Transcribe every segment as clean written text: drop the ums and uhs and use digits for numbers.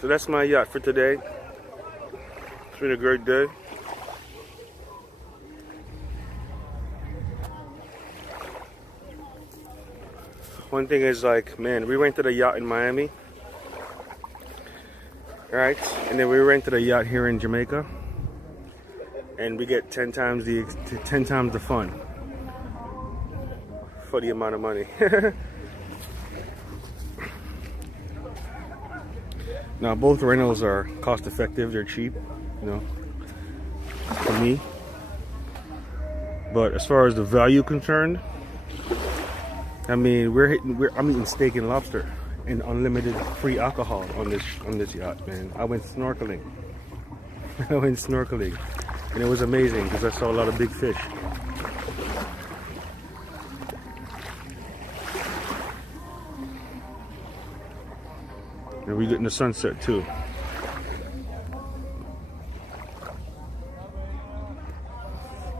So that's my yacht for today. It's been a great day. One thing is, like, man, we rented a yacht in Miami, right? And then we rented a yacht here in Jamaica, and we get 10 times the fun for the amount of money. Now, both rentals are cost effective, they're cheap, you know, for me. But as far as the value concerned, I mean, I'm eating steak and lobster and unlimited free alcohol on this yacht, man. I went snorkeling. And it was amazing because I saw a lot of big fish. And we're getting the sunset too.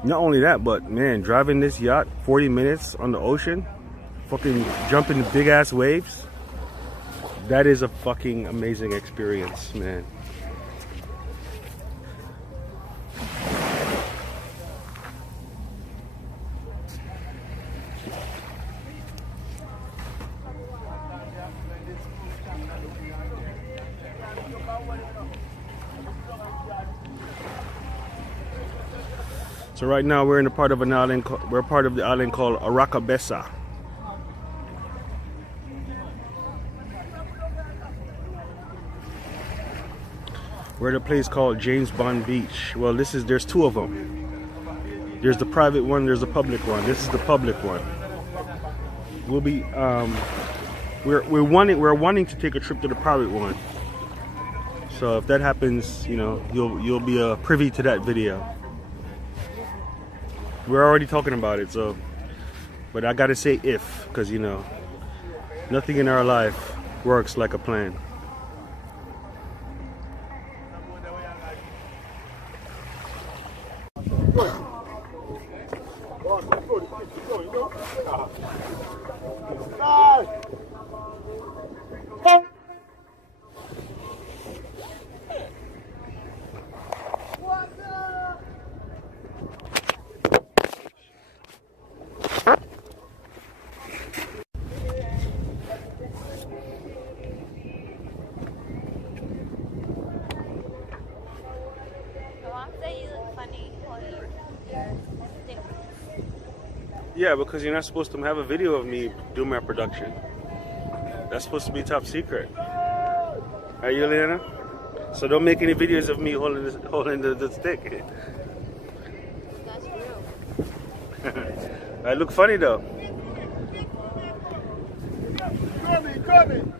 Not only that, but man, driving this yacht 40 minutes on the ocean, fucking jumping big ass waves, that is a fucking amazing experience, man. So right now we're in a part of an island. We're part of the island called Aracabesa. We're at a place called James Bond Beach. Well, there's two of them. There's the private one. There's the public one. This is the public one. We'll be we're wanting to take a trip to the private one. So if that happens, you know, you'll be privy to that video. We're already talking about it, so, but I gotta say if, because, you know, nothing in our life works like a plan. Yeah, because you're not supposed to have a video of me doing my production. That's supposed to be top secret. Are you, Leanna? So don't make any videos of me holding the stick. That's real. I look funny though. Coming.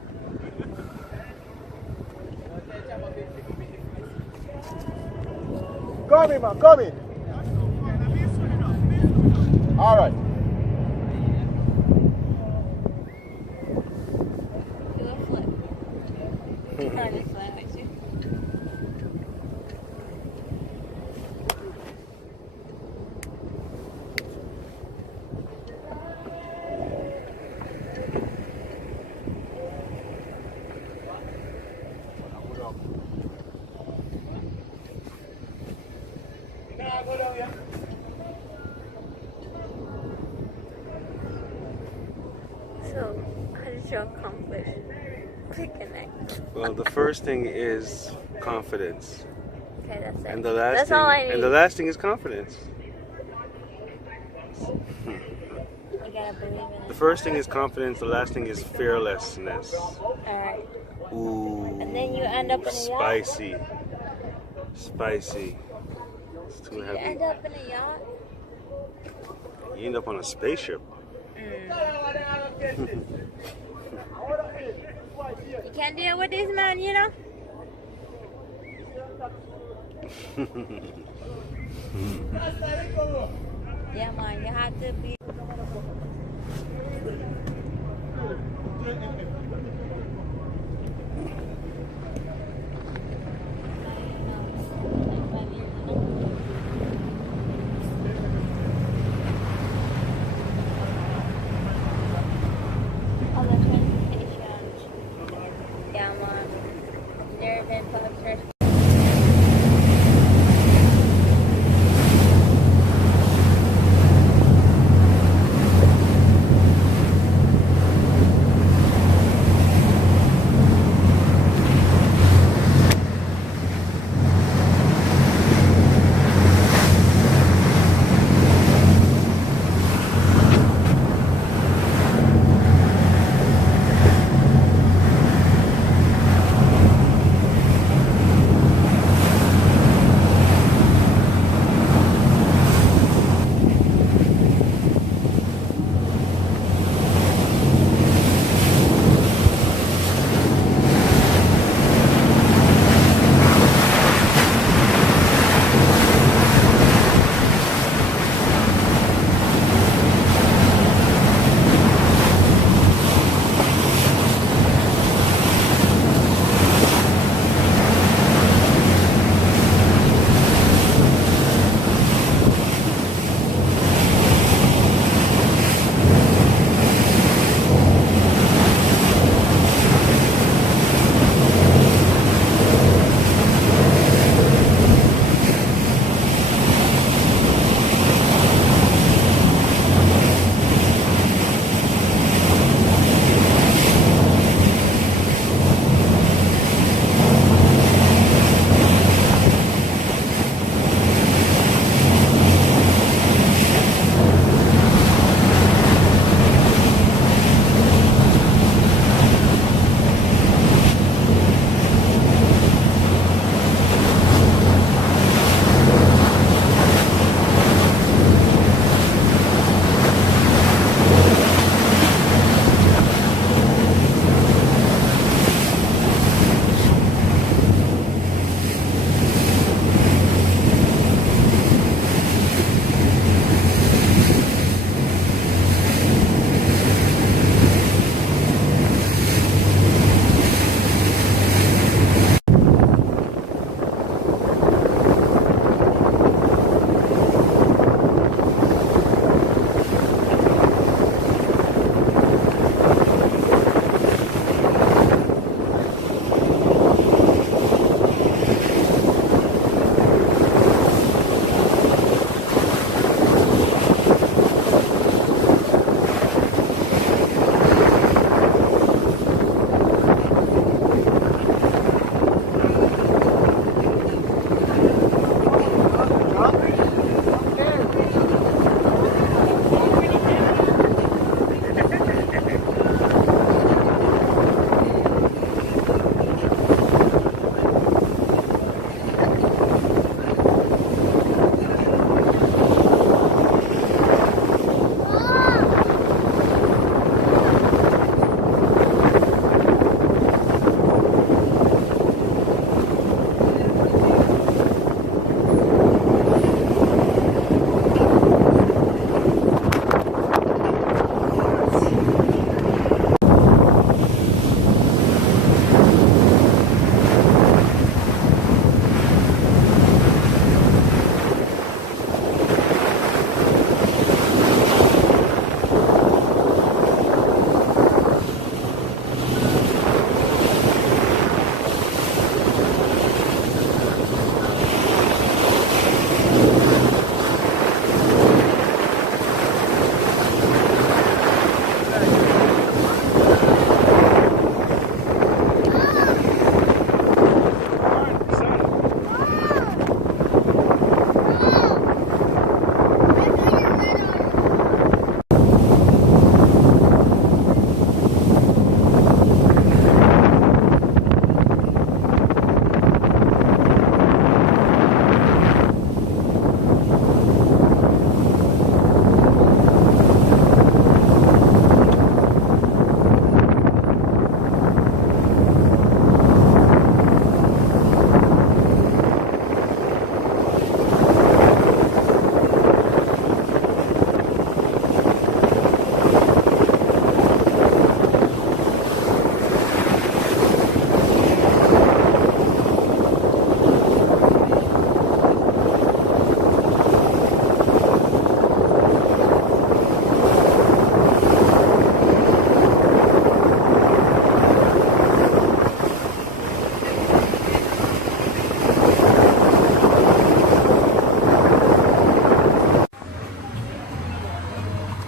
Coming, man, coming. All right. Do a flip. Try to slide with you. So, how did you accomplish BITCONNECT? Well, the first thing is confidence. Okay, that's it. And the last That's thing, all I need. and the last thing is confidence. You gotta believe in it. The first thing is confidence. The last thing is fearlessness. Alright. Ooh. And then you end up in a yacht? Spicy. Spicy. It's too You heavy. end up in a yacht? You end up on a spaceship. You can't deal with this man, you know? Yeah, man, you have to be.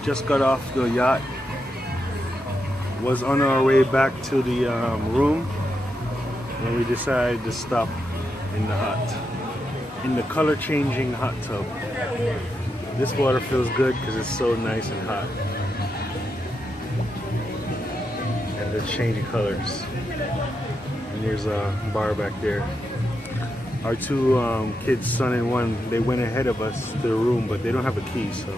just got off the yacht. Was on our way back to the room, and we decided to stop in the color changing hot tub. This water feels good because it's so nice and hot, and it's changing colors. And there's a bar back there. Our two kids, son and one, they went ahead of us to the room, but they don't have a key, so